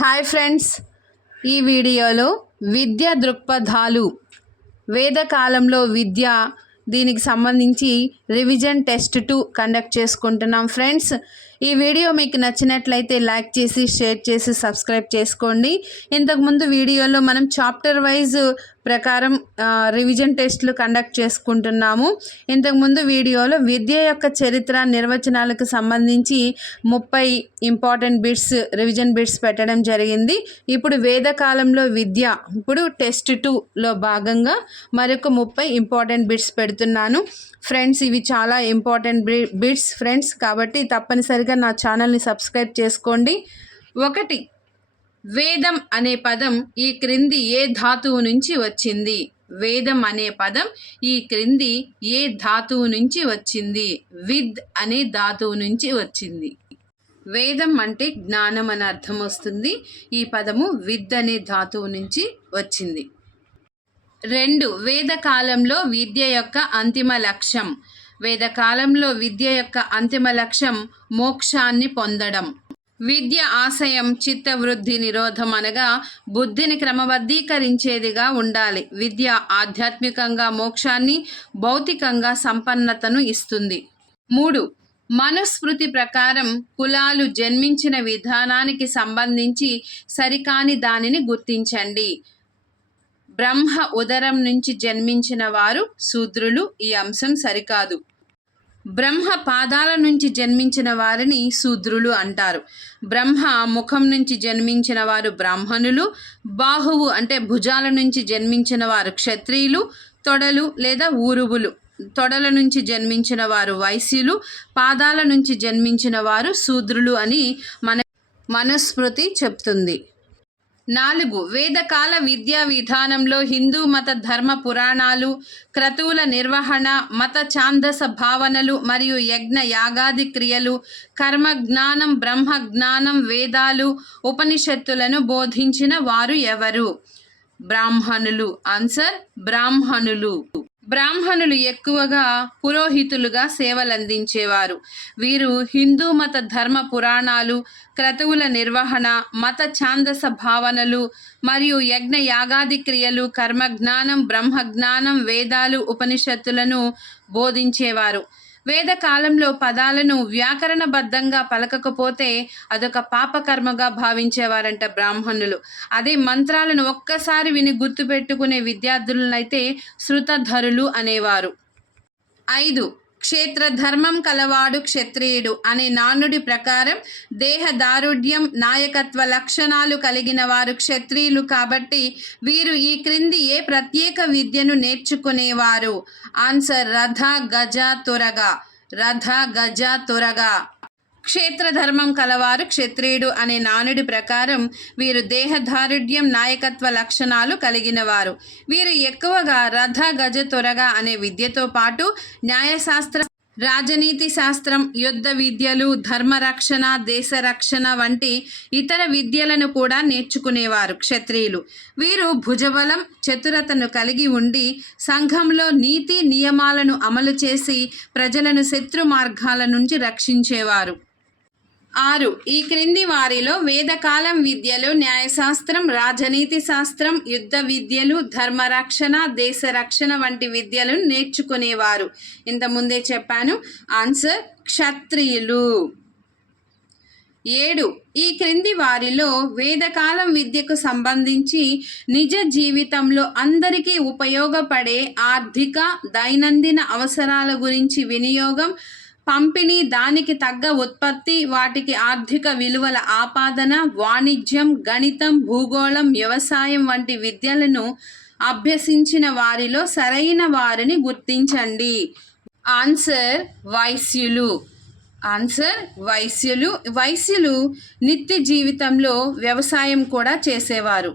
Hi friends. ఈ వీడియోలో విద్య దృక్పథాలు వేదకాలంలో విద్య దీనికి సంబంధించి రివిజన్ టెస్ట్ టూ కండక్ట్ చేసుకుంటున్నాం ఫ్రెండ్స్. ఈ వీడియో మీకు నచ్చినట్లయితే లైక్ చేసి షేర్ చేసి సబ్స్క్రైబ్ చేసుకోండి. ఇంతకుముందు వీడియోలో మనం చాప్టర్ వైజ్ ప్రకారం రివిజన్ టెస్ట్లు కండక్ట్ చేసుకుంటున్నాము. ఇంతకుముందు వీడియోలో విద్య యొక్క చరిత్ర నిర్వచనాలకు సంబంధించి ముప్పై ఇంపార్టెంట్ బిట్స్ రివిజన్ బిట్స్ పెట్టడం జరిగింది. ఇప్పుడు వేదకాలంలో విద్య ఇప్పుడు టెస్ట్ టూలో భాగంగా మరొక ముప్పై ఇంపార్టెంట్ బిట్స్ పెడుతున్నాను. ఫ్రెండ్స్ ఇవి చాలా ఇంపార్టెంట్ బిట్స్ ఫ్రెండ్స్ కాబట్టి తప్పనిసరిగా నా ఛానల్ని సబ్స్క్రైబ్ చేసుకోండి. ఒకటి వేదం అనే పదం ఈ క్రింది ఏ ధాతువు నుంచి వచ్చింది? వేదం అనే పదం ఈ క్రింది ఏ ధాతువు నుంచి వచ్చింది? విద్ అనే ధాతువు నుంచి వచ్చింది. వేదం అంటే జ్ఞానం అని అర్థం వస్తుంది. ఈ పదము విద్ అనే ధాతువు నుంచి వచ్చింది. రెండు వేద కాలంలో విద్య యొక్క అంతిమ లక్ష్యం. వేదకాలంలో విద్య యొక్క అంతిమ లక్ష్యం మోక్షాన్ని పొందడం. విద్య ఆశయం చిత్తవృద్ధి నిరోధం అనగా బుద్ధిని క్రమబద్ధీకరించేదిగా ఉండాలి. విద్య ఆధ్యాత్మికంగా మోక్షాన్ని భౌతికంగా సంపన్నతను ఇస్తుంది. మూడు మనుస్మృతి ప్రకారం కులాలు జన్మించిన విధానానికి సంబంధించి సరికాని దానిని గుర్తించండి. బ్రహ్మ ఉదరం నుంచి జన్మించిన వారు శూద్రులు. ఈ అంశం సరికాదు. బ్రహ్మ పాదాల నుంచి జన్మించిన వారిని శూద్రులు అంటారు. బ్రహ్మ ముఖం నుంచి జన్మించిన వారు బ్రాహ్మణులు బాహువు అంటే భుజాల నుంచి జన్మించిన వారు క్షత్రియులు తొడలు లేదా ఊరువులు తొడల నుంచి జన్మించిన వారు వైశ్యులు పాదాల నుంచి జన్మించిన వారు శూద్రులు అని మన మనుస్మృతి చెప్తుంది. నాలుగు వేదకాల విద్యా విధానంలో హిందూ మత ధర్మ పురాణాలు క్రతువుల నిర్వహణ మత ఛాందస భావనలు మరియు యజ్ఞ యాగాది క్రియలు కర్మ జ్ఞానం బ్రహ్మ జ్ఞానం వేదాలు ఉపనిషత్తులను బోధించిన వారు ఎవరు? బ్రాహ్మణులు. ఆన్సర్ బ్రాహ్మణులు. బ్రాహ్మణులు ఎక్కువగా పురోహితులుగా సేవలందించేవారు. వీరు హిందూ మత ధర్మ పురాణాలు క్రతువుల నిర్వహణ మత ఛాందస భావనలు మరియు యజ్ఞ యాగాది క్రియలు కర్మజ్ఞానం బ్రహ్మజ్ఞానం వేదాలు ఉపనిషత్తులను బోధించేవారు. వేదకాలంలో పదాలను వ్యాకరణబద్ధంగా పలకకపోతే అదొక పాపకర్మగా భావించేవారంట బ్రాహ్మణులు. అదే మంత్రాలను ఒక్కసారి విని గుర్తుపెట్టుకునే విద్యార్థులనైతే శృతధరులు అనేవారు. ఐదు క్షేత్ర ధర్మం కలవాడు క్షత్రియుడు అనే నానుడి ప్రకారం దేహ దారుఢ్యం నాయకత్వ లక్షణాలు కలిగిన వారు క్షత్రియులు కాబట్టి వీరు ఈ క్రింది ఏ ప్రత్యేక విద్యను నేర్చుకునేవారు? ఆన్సర్ రథ గజ తురగ. రథ గజ తురగ. క్షేత్రధర్మం కలవారు క్షత్రియుడు అనే నానుడి ప్రకారం వీరు దేహదారుఢ్యం నాయకత్వ లక్షణాలు కలిగిన వారు వీరు ఎక్కువగా రథ గజ త్వరగా అనే విద్యతో పాటు న్యాయశాస్త్ర రాజనీతి శాస్త్రం యుద్ధ విద్యలు ధర్మరక్షణ దేశ రక్షణ వంటి ఇతర విద్యలను కూడా నేర్చుకునేవారు క్షత్రియులు. వీరు భుజబలం చతురతను కలిగి ఉండి సంఘంలో నీతి నియమాలను అమలు చేసి ప్రజలను శత్రు మార్గాల నుంచి రక్షించేవారు. ఆరు. ఈ క్రింది వారిలో వేదకాలం విద్యలు న్యాయశాస్త్రం రాజనీతి శాస్త్రం యుద్ధ విద్యలు ధర్మరక్షణ దేశ రక్షణ వంటి విద్యలను నేర్చుకునేవారు. ఇంత ముందే చెప్పాను. ఆన్సర్ క్షత్రియులు. ఏడు. ఈ క్రింది వారిలో వేదకాలం విద్యకు సంబంధించి నిజ జీవితంలో అందరికీ ఉపయోగపడే ఆర్థిక దైనందిన అవసరాల గురించి వినియోగం పంపిణీ దానికి తగ్గ ఉత్పత్తి వాటికి ఆర్థిక విలువల ఆపాదన వాణిజ్యం గణితం భూగోళం వ్యవసాయం వంటి విద్యలను అభ్యసించిన వారిలో సరైన వారిని గుర్తించండి. ఆన్సర్ వైశ్యులు. ఆన్సర్ వైశ్యులు. వైశ్యులు నిత్య జీవితంలో వ్యవసాయం కూడా చేసేవారు.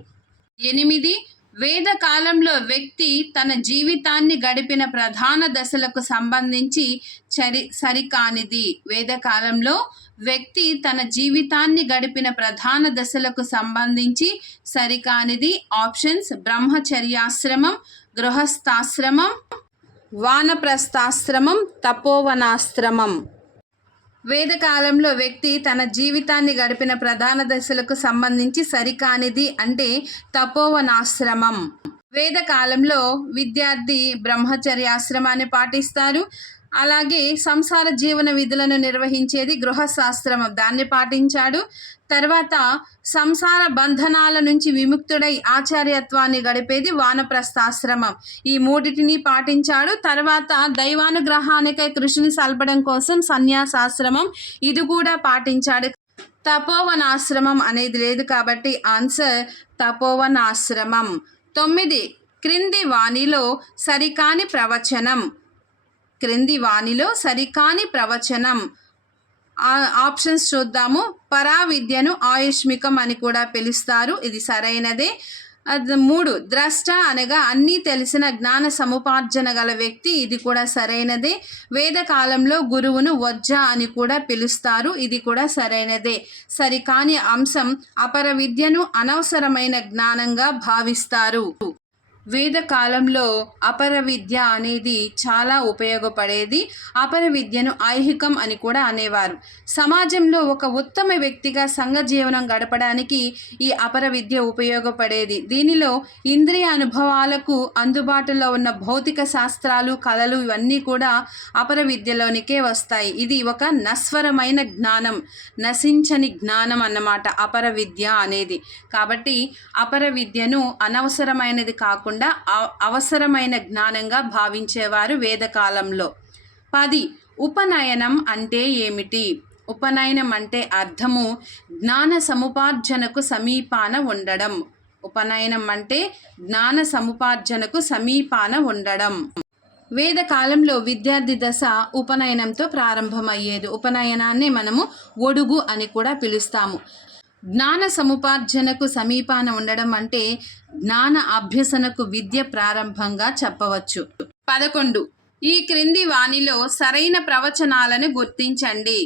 ఎనిమిది వేద కాలంలో వ్యక్తి తన జీవితాన్ని గడిపిన ప్రధాన దశలకు సంబంధించి చరి సరికానిది. వేదకాలంలో వ్యక్తి తన జీవితాన్ని గడిపిన ప్రధాన దశలకు సంబంధించి సరికానిది. ఆప్షన్స్ బ్రహ్మచర్యాశ్రమం గృహస్థాశ్రమం వానప్రస్థాశ్రమం తపోవనాశ్రమం. వేదకాలంలో వ్యక్తి తన జీవితాన్ని గడిపిన ప్రధాన దశలకు సంబంధించి సరికానిది అంటే తపోవనాశ్రమం. వేదకాలంలో విద్యార్థి బ్రహ్మచర్యాశ్రమాన్ని పాటిస్తారు. అలాగే సంసార జీవన విధులను నిర్వహించేది గృహశాస్త్రమం. దాన్ని పాటించాడు. తర్వాత సంసార బంధనాల నుంచి విముక్తుడై ఆచార్యత్వాన్ని గడిపేది వానప్రస్థాశ్రమం. ఈ మూడిటిని పాటించాడు. తర్వాత దైవానుగ్రహానికై కృషిని సల్పడం కోసం సన్యాసాశ్రమం. ఇది కూడా పాటించాడు. తపోవనాశ్రమం అనేది లేదు కాబట్టి ఆన్సర్ తపోవనాశ్రమం. తొమ్మిది క్రింది వాణిలో సరికాని ప్రవచనం. క్రింది వాణిలో సరికాని ప్రవచనం. ఆప్షన్స్ చూద్దాము. పరావిద్యను ఆయుష్మికం అని కూడా పిలుస్తారు. ఇది సరైనదే. మూడు ద్రష్ట అనగా అన్నీ తెలిసిన జ్ఞాన సముపార్జన గల వ్యక్తి ఇది కూడా సరైనదే. వేదకాలంలో గురువును వజ్జ అని కూడా పిలుస్తారు. ఇది కూడా సరైనదే. సరికాని అంశం అపర విద్యను అనవసరమైన జ్ఞానంగా భావిస్తారు. వేద కాలంలో అపర విద్య అనేది చాలా ఉపయోగపడేది. అపర విద్యను ఐహికం అని కూడా అనేవారు. సమాజంలో ఒక ఉత్తమ వ్యక్తిగా సంఘ జీవనం గడపడానికి ఈ అపర విద్య ఉపయోగపడేది. దీనిలో ఇంద్రియ అనుభవాలకు అందుబాటులో ఉన్న భౌతిక శాస్త్రాలు కళలు ఇవన్నీ కూడా అపర విద్యలోనికే వస్తాయి. ఇది ఒక నస్వరమైన జ్ఞానం. నశించని జ్ఞానం అన్నమాట అపర విద్య అనేది. కాబట్టి అపర విద్యను అనవసరమైనది కాకుండా అవ- అవసరమైన జ్ఞానంగా భావించేవారు వేదకాలంలో. పది ఉపనయనం అంటే ఏమిటి? ఉపనయనం అంటే అర్థము జ్ఞాన సముపార్జనకు సమీపాన ఉండడం. ఉపనయనం అంటే జ్ఞాన సముపార్జనకు సమీపాన ఉండడం. వేదకాలంలో విద్యార్థి దశ ఉపనయనంతో ప్రారంభమయ్యేది. ఉపనయనాన్ని మనము ఒడుగు అని కూడా పిలుస్తాము. జ్ఞాన సముపార్జనకు సమీపాన ఉండడం అంటే జ్ఞాన అభ్యసనకు విద్య ప్రారంభంగా చెప్పవచ్చు. పదకొండు. ఈ క్రింది వాణిలో సరైన ప్రవచనాలను గుర్తించండి.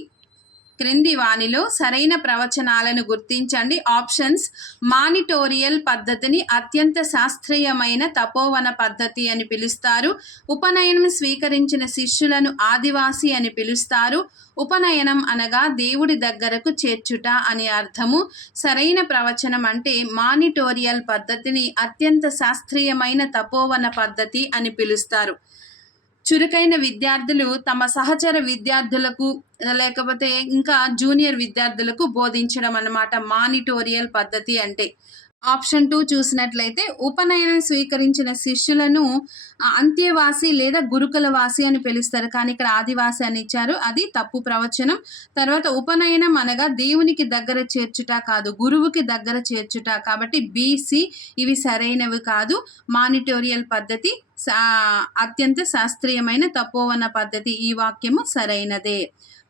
క్రింది వాణిలో సరైన ప్రవచనాలను గుర్తించండి. ఆప్షన్స్ మానిటోరియల్ పద్ధతిని అత్యంత శాస్త్రీయమైన తపోవన పద్ధతి అని పిలుస్తారు. ఉపనయనం స్వీకరించిన శిష్యులను ఆదివాసి అని పిలుస్తారు. ఉపనయనం అనగా దేవుడి దగ్గరకు చేర్చుట అని అర్థము. సరైన ప్రవచనం అంటే మానిటోరియల్ పద్ధతిని అత్యంత శాస్త్రీయమైన తపోవన పద్ధతి అని పిలుస్తారు. చురుకైన విద్యార్థులు తమ సహచర విద్యార్థులకు లేకపోతే ఇంకా జూనియర్ విద్యార్థులకు బోధించడం అన్నమాట మానిటోరియల్ పద్ధతి అంటే. ఆప్షన్ టూ చూసినట్లయితే ఉపనయనం స్వీకరించిన శిష్యులను అంత్యవాసి లేదా గురుకుల వాసి అని పిలుస్తారు. కానీ ఇక్కడ ఆదివాసి అని ఇచ్చారు. అది తప్పు ప్రవచనం. తర్వాత ఉపనయనం అనగా దేవునికి దగ్గర చేర్చుట కాదు గురువుకి దగ్గర చేర్చుట. కాబట్టి బీసీ ఇవి సరైనవి కాదు. మానిటోరియల్ పద్ధతి అత్యంత శాస్త్రీయమైన తపోవన పద్ధతి. ఈ వాక్యము సరైనదే.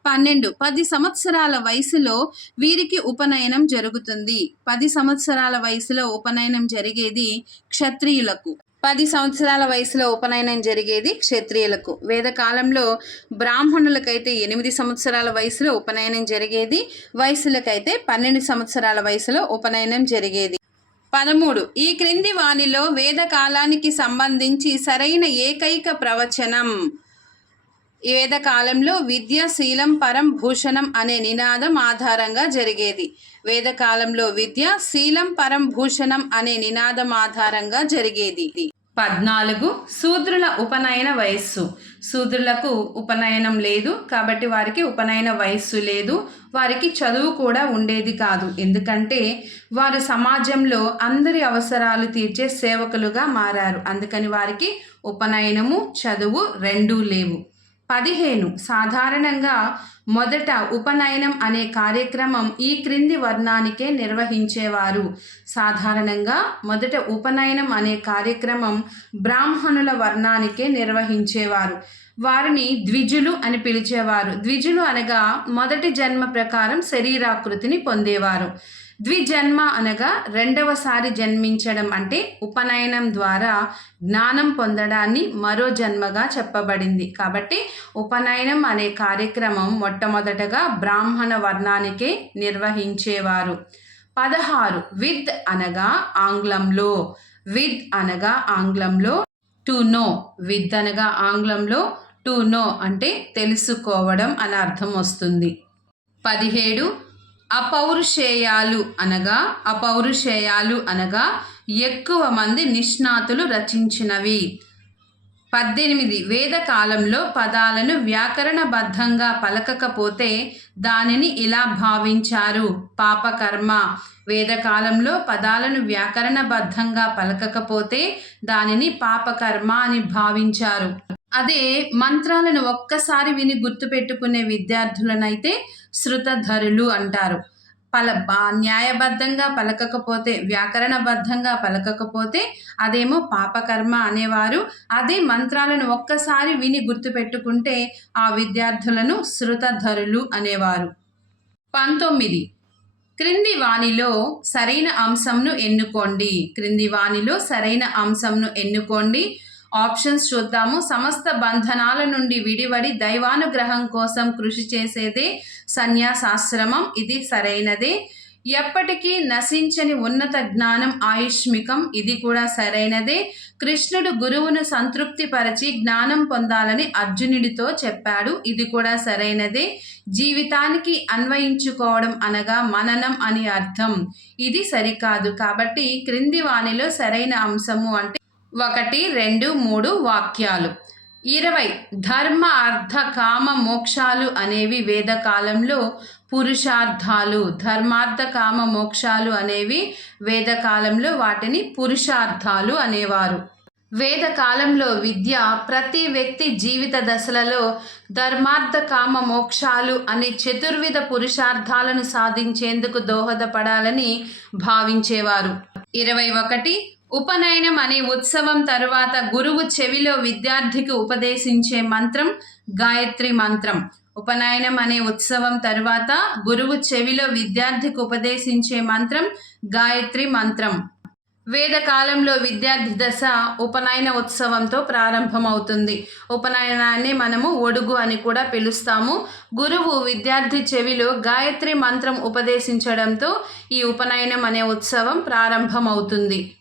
పన్నెండు. పది సంవత్సరాల వయసులో వీరికి ఉపనయనం జరుగుతుంది. పది సంవత్సరాల వయసులో ఉపనయనం జరిగేది క్షత్రియులకు. పది సంవత్సరాల వయసులో ఉపనయనం జరిగేది క్షత్రియులకు. వేదకాలంలో బ్రాహ్మణులకైతే ఎనిమిది సంవత్సరాల వయసులో ఉపనయనం జరిగేది. వయసులకైతే పన్నెండు సంవత్సరాల వయసులో ఉపనయనం జరిగేది. పదమూడు. ఈ క్రింది వాణిలో వేదకాలానికి సంబంధించి సరైన ఏకైక ప్రవచనం. వేద వేదకాలంలో విద్య శీలం పరం భూషణం అనే నినాదం ఆధారంగా జరిగేది. వేదకాలంలో విద్య శీలం పరం భూషణం అనే నినాదం ఆధారంగా జరిగేది. పద్నాలుగు శూద్రుల ఉపనయన వయస్సు. శూద్రులకు ఉపనయనం లేదు కాబట్టి వారికి ఉపనయన వయస్సు లేదు. వారికి చదువు కూడా ఉండేది కాదు. ఎందుకంటే వారు సమాజంలో అందరి అవసరాలు తీర్చే సేవకులుగా మారారు. అందుకని వారికి ఉపనయనము చదువు రెండూ లేవు. పదిహేను. సాధారణంగా మొదట ఉపనయనం అనే కార్యక్రమం ఈ క్రింది వర్ణానికే నిర్వహించేవారు. సాధారణంగా మొదట ఉపనయనం అనే కార్యక్రమం బ్రాహ్మణుల వర్ణానికే నిర్వహించేవారు. వారిని ద్విజులు అని పిలిచేవారు. ద్విజులు అనగా మొదటి జన్మ ప్రకారం శరీరాకృతిని పొందేవారు. ద్విజన్మ అనగా రెండవసారి జన్మించడం అంటే ఉపనయనం ద్వారా జ్ఞానం పొందడాన్ని మరో జన్మగా చెప్పబడింది. కాబట్టి ఉపనయనం అనే కార్యక్రమం మొట్టమొదటగా బ్రాహ్మణ వర్ణానికే నిర్వహించేవారు. పదహారు విద్ అనగా ఆంగ్లంలో విద్ అనగా ఆంగ్లంలో టు నో విద్ అనగా ఆంగ్లంలో టు నో అంటే తెలుసుకోవడం అని అర్థం వస్తుంది. పదిహేడు అపౌరుషేయాలు అనగా అపౌరుషేయాలు అనగా ఎక్కువ మంది నిష్ణాతులు రచించినవి. పద్దెనిమిది. వేదకాలంలో పదాలను వ్యాకరణబద్ధంగా పలకకపోతే దానిని ఇలా భావించారు. పాపకర్మ. వేదకాలంలో పదాలను వ్యాకరణబద్ధంగా పలకకపోతే దానిని పాపకర్మ అని భావించారు. అదే మంత్రాలను ఒక్కసారి విని గుర్తుపెట్టుకునే విద్యార్థులనైతే శృతధరులు అంటారు. పల బా- న్యాయబద్ధంగా పలకకపోతే వ్యాకరణబద్ధంగా పలకకపోతే అదేమో పాపకర్మ అనేవారు. అదే మంత్రాలను ఒక్కసారి విని గుర్తుపెట్టుకుంటే ఆ విద్యార్థులను శృతధరులు అనేవారు. పంతొమ్మిది క్రింది వాణిలో సరైన అంశంను ఎన్నుకోండి. క్రింది వాణిలో సరైన అంశంను ఎన్నుకోండి. ఆప్షన్స్ చూద్దాము. సమస్త బంధనాల నుండి విడివడి దైవానుగ్రహం కోసం కృషి చేసేదే సన్యాసాశ్రమం. ఇది సరైనదే. ఎప్పటికీ నశించని ఉన్నత జ్ఞానం ఆయుష్మికం. ఇది కూడా సరైనదే. కృష్ణుడు గురువును సంతృప్తిపరచి జ్ఞానం పొందాలని అర్జునుడితో చెప్పాడు. ఇది కూడా సరైనదే. జీవితానికి అన్వయించుకోవడం అనగా మననం అని అర్థం. ఇది సరికాదు. కాబట్టి క్రింది వాణిలో సరైన అంశము అంటే ఒకటి రెండు మూడు వాక్యాలు. ఇరవై ధర్మ అర్థ కామ మోక్షాలు అనేవి వేదకాలంలో పురుషార్థాలు ధర్మార్థ కామ మోక్షాలు అనేవి వేదకాలంలో వాటిని పురుషార్థాలు అనేవారు. వేదకాలంలో విద్య ప్రతి వ్యక్తి జీవిత దశలలో ధర్మార్థ కామ మోక్షాలు అనే చతుర్విధ పురుషార్థాలను సాధించేందుకు దోహదపడాలని భావించేవారు. ఇరవై ఒకటి ఉపనయనం అనే ఉత్సవం తరువాత గురువు చెవిలో విద్యార్థికి ఉపదేశించే మంత్రం గాయత్రి మంత్రం. ఉపనయనం అనే ఉత్సవం తరువాత గురువు చెవిలో విద్యార్థికి ఉపదేశించే మంత్రం గాయత్రి మంత్రం. వేదకాలంలో విద్యార్థి దశ ఉపనయన ఉత్సవంతో ప్రారంభమవుతుంది. ఉపనయనాన్ని మనము ఒడుగు అని కూడా పిలుస్తాము. గురువు విద్యార్థి చెవిలో గాయత్రి మంత్రం ఉపదేశించడంతో ఈ ఉపనయనం అనే ఉత్సవం ప్రారంభమవుతుంది.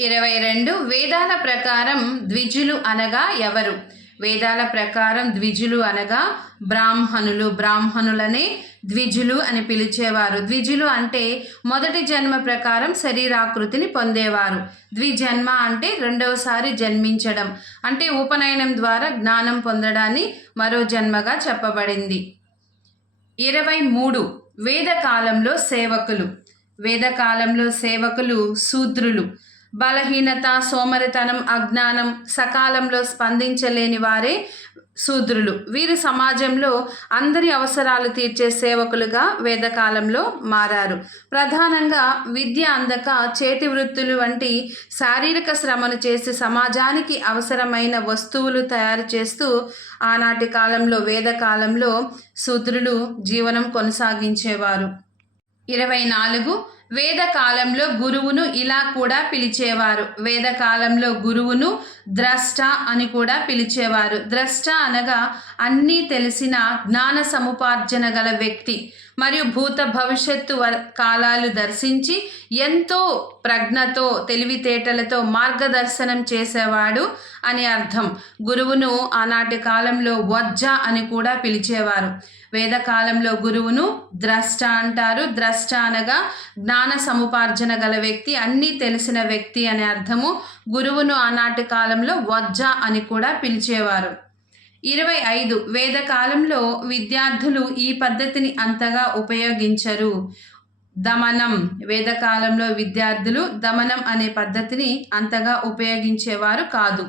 ఇరవై రెండు వేదాల ప్రకారం ద్విజులు అనగా ఎవరు? వేదాల ప్రకారం ద్విజులు అనగా బ్రాహ్మణులు. బ్రాహ్మణులనే ద్విజులు అని పిలిచేవారు. ద్విజులు అంటే మొదటి జన్మ ప్రకారం శరీరాకృతిని పొందేవారు. ద్విజన్మ అంటే రెండవసారి జన్మించడం అంటే ఉపనయనం ద్వారా జ్ఞానం పొందడాన్ని మరో జన్మగా చెప్పబడింది. ఇరవై మూడు. వేదకాలంలో సేవకులు. వేదకాలంలో సేవకులు శూద్రులు. బలహీనత సోమరితనం అజ్ఞానం సకాలంలో స్పందించలేని వారే శూద్రులు. వీరు సమాజంలో అందరి అవసరాలు తీర్చే సేవకులుగా వేదకాలంలో మారారు. ప్రధానంగా విద్య అందక చేతి వృత్తులు వంటి శారీరక శ్రమను చేసి సమాజానికి అవసరమైన వస్తువులు తయారు చేస్తూ ఆనాటి కాలంలో వేదకాలంలో శూద్రులు జీవనం కొనసాగించేవారు. ఇరవై నాలుగు వేదకాలంలో గురువును ఇలా కూడా పిలిచేవారు. వేదకాలంలో గురువును ద్రష్ట అని కూడా పిలిచేవారు. ద్రష్ట అనగా అన్నీ తెలిసిన జ్ఞాన సముపార్జన గల వ్యక్తి. మరియు భూత భవిష్యత్తు వ- కాలాలు దర్శించి ఎంతో ప్రజ్ఞతో తెలివితేటలతో మార్గదర్శనం చేసేవాడు అని అర్థం. గురువును ఆనాటి కాలంలో వజ్జ అని కూడా పిలిచేవారు. వేదకాలంలో గురువును ద్రష్ట అంటారు. ద్రష్ట అనగా జ్ఞాన సముపార్జన గల వ్యక్తి అన్నీ తెలిసిన వ్యక్తి అనే అర్థము గురువును ఆనాటి కాలంలో వజ్జ అని కూడా పిలిచేవారు. ఇరవై ఐదు వేదకాలంలో విద్యార్థులు ఈ పద్ధతిని అంతగా ఉపయోగించరు. దమనం వేదకాలంలో విద్యార్థులు దమనం అనే పద్ధతిని అంతగా ఉపయోగించేవారు కాదు.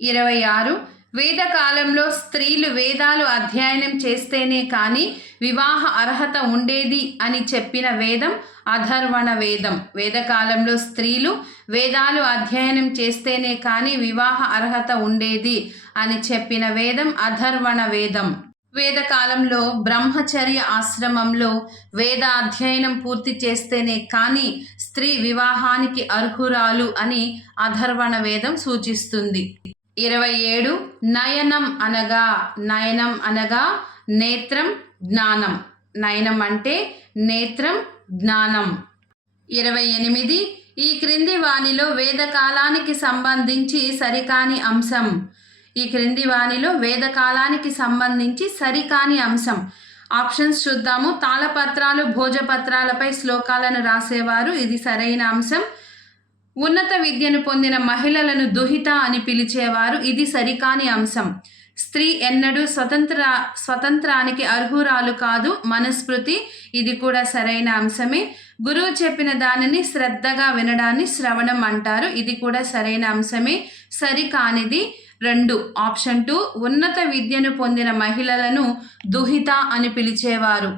ఇరవై ఆరు వేదకాలంలో స్త్రీలు వేదాలు అధ్యయనం చేస్తేనే కానీ వివాహ అర్హత ఉండేది అని చెప్పిన వేదం అధర్వణ వేదం. వేదకాలంలో స్త్రీలు వేదాలు అధ్యయనం చేస్తేనే కానీ వివాహ అర్హత ఉండేది అని చెప్పిన వేదం అధర్వణ వేదం. వేదకాలంలో బ్రహ్మచర్య ఆశ్రమంలో వేద అధ్యయనం పూర్తి చేస్తేనే కానీ స్త్రీ వివాహానికి అర్హురాలు అని అధర్వణ వేదం సూచిస్తుంది. ఇరవై ఏడు నయనం అనగా నయనం అనగా నేత్రం జ్ఞానం. నయనం అంటే నేత్రం జ్ఞానం. ఇరవై ఎనిమిది ఈ క్రింది వాణిలో వేదకాలానికి సంబంధించి సరికాని అంశం. ఈ క్రింది వాణిలో వేదకాలానికి సంబంధించి సరికాని అంశం. ఆప్షన్స్ చూద్దాము. తాళపత్రాలు భోజపత్రాలపై శ్లోకాలను రాసేవారు. ఇది సరైన అంశం. ఉన్నత విద్యను పొందిన మహిళలను దుహిత అని పిలిచేవారు ఇది సరికాని అంశం. స్త్రీ ఎన్నడూ స్వతంత్ర స్వతంత్రానికి అర్హురాలు కాదు మనస్మృతి ఇది కూడా సరైన అంశమే. గురువు చెప్పిన దానిని శ్రద్ధగా వినడాన్ని శ్రవణం అంటారు ఇది కూడా సరైన అంశమే. సరికానిది రెండు. ఆప్షన్ టూ ఉన్నత విద్యను పొందిన మహిళలను దుహిత అని పిలిచేవారు.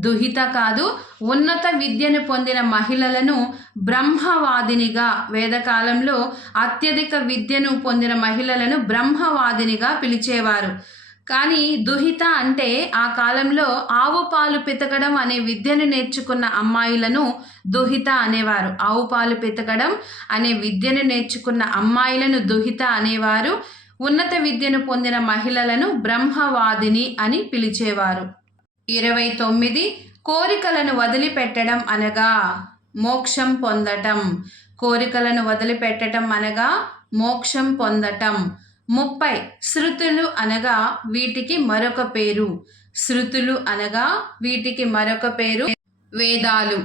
దుహిత కాదు ఉన్నత విద్యను పొందిన మహిళలను బ్రహ్మవాదినిగా వేదకాలంలో అత్యధిక విద్యను పొందిన మహిళలను బ్రహ్మవాదినిగా పిలిచేవారు. కానీ దుహిత అంటే ఆ కాలంలో ఆవు పాలు పితకడం అనే విద్యను నేర్చుకున్న అమ్మాయిలను దుహిత అనేవారు. ఆవు పాలు పితకడం అనే విద్యను నేర్చుకున్న అమ్మాయిలను దుహిత అనేవారు. ఉన్నత విద్యను పొందిన మహిళలను బ్రహ్మవాదిని అని పిలిచేవారు. ఇరవై తొమ్మిది. కోరికలను వదిలిపెట్టడం అనగా మోక్షం పొందటం. కోరికలను వదిలిపెట్టడం అనగా మోక్షం పొందటం. ముప్పై. శృతులు అనగా వీటికి మరొక పేరు. శృతులు అనగా వీటికి మరొక పేరు. వేదాలు.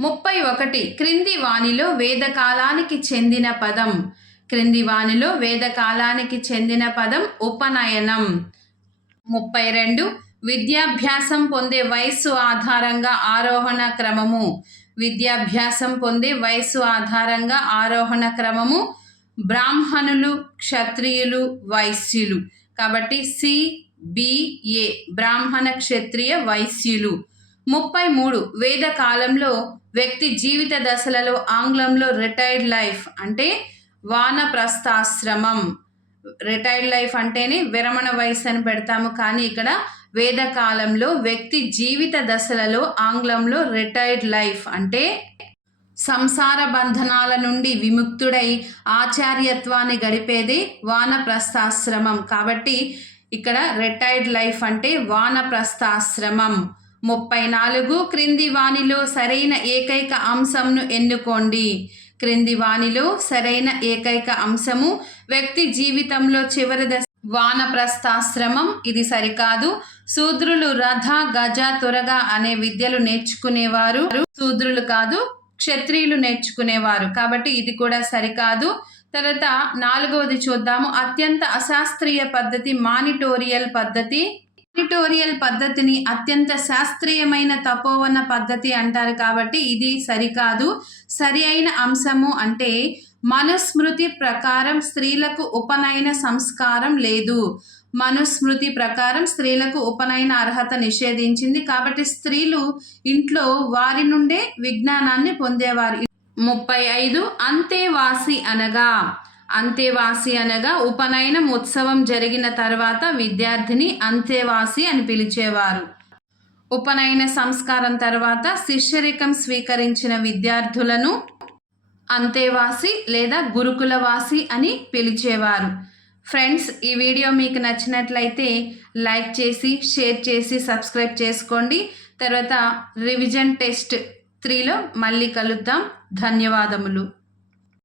ముప్పై ఒకటి. క్రింది వాణిలో వేదకాలానికి చెందిన పదం. క్రింది వాణిలో వేదకాలానికి చెందిన పదం ఉపనయనం. ముప్పై రెండు. విద్యాభ్యాసం పొందే వయస్సు ఆధారంగా ఆరోహణ క్రమము. విద్యాభ్యాసం పొందే వయస్సు ఆధారంగా ఆరోహణ క్రమము. బ్రాహ్మణులు క్షత్రియులు వైశ్యులు. కాబట్టి సిబిఏ బ్రాహ్మణ క్షత్రియ వైశ్యులు. ముప్పై మూడు వేద కాలంలో వ్యక్తి జీవిత దశలలో ఆంగ్లంలో రిటైర్డ్ లైఫ్ అంటే వానప్రస్థాశ్రమం. రిటైర్డ్ లైఫ్ అంటేనే విరమణ వయసు అని పెడతాము. కానీ ఇక్కడ వేదకాలంలో వ్యక్తి జీవిత దశలలో ఆంగ్లంలో రిటైర్డ్ లైఫ్ అంటే సంసార బంధనాల నుండి విముక్తుడై ఆచార్యత్వాన్ని గడిపేది వానప్రస్థాశ్రమం. కాబట్టి ఇక్కడ రిటైర్డ్ లైఫ్ అంటే వానప్రస్థాశ్రమం. ముప్పై నాలుగు క్రింది వాణిలో సరైన ఏకైక అంశంను ఎన్నుకోండి. క్రింది వాణిలో సరైన ఏకైక అంశము వ్యక్తి జీవితంలో చివరి దశ వానప్రస్థాశ్రమం. ఇది సరికాదు. శూద్రులు రథ గజ త్వరగా అనే విద్యలు నేర్చుకునేవారు. శూద్రులు కాదు క్షత్రియులు నేర్చుకునేవారు. కాబట్టి ఇది కూడా సరికాదు. తర్వాత నాలుగవది చూద్దాము. అత్యంత అశాస్త్రీయ పద్ధతి మానిటోరియల్ పద్ధతి. మానిటోరియల్ పద్ధతిని అత్యంత శాస్త్రీయమైన తపోవన పద్ధతి అంటారు కాబట్టి ఇది సరికాదు. సరి అయిన అంశము అంటే మనుస్మృతి ప్రకారం స్త్రీలకు ఉపనయన సంస్కారం లేదు. మనుస్మృతి ప్రకారం స్త్రీలకు ఉపనయన అర్హత నిషేధించింది. కాబట్టి స్త్రీలు ఇంట్లో వారి నుండే విజ్ఞానాన్ని పొందేవారు. ముప్పై ఐదు అంతేవాసి అనగా అంతేవాసి అనగా ఉపనయనం ఉత్సవం జరిగిన తర్వాత విద్యార్థిని అంతేవాసి అని పిలిచేవారు. ఉపనయన సంస్కారం తర్వాత శిష్యరికం స్వీకరించిన విద్యార్థులను అంతేవాసి లేదా గురుకులవాసి అని పిలిచేవారు. ఫ్రెండ్స్ ఈ వీడియో మీకు నచ్చినట్లయితే లైక్ చేసి షేర్ చేసి సబ్స్క్రైబ్ చేసుకోండి. తర్వాత రివిజన్ టెస్ట్ త్రీలో మళ్ళీ కలుద్దాం. ధన్యవాదములు.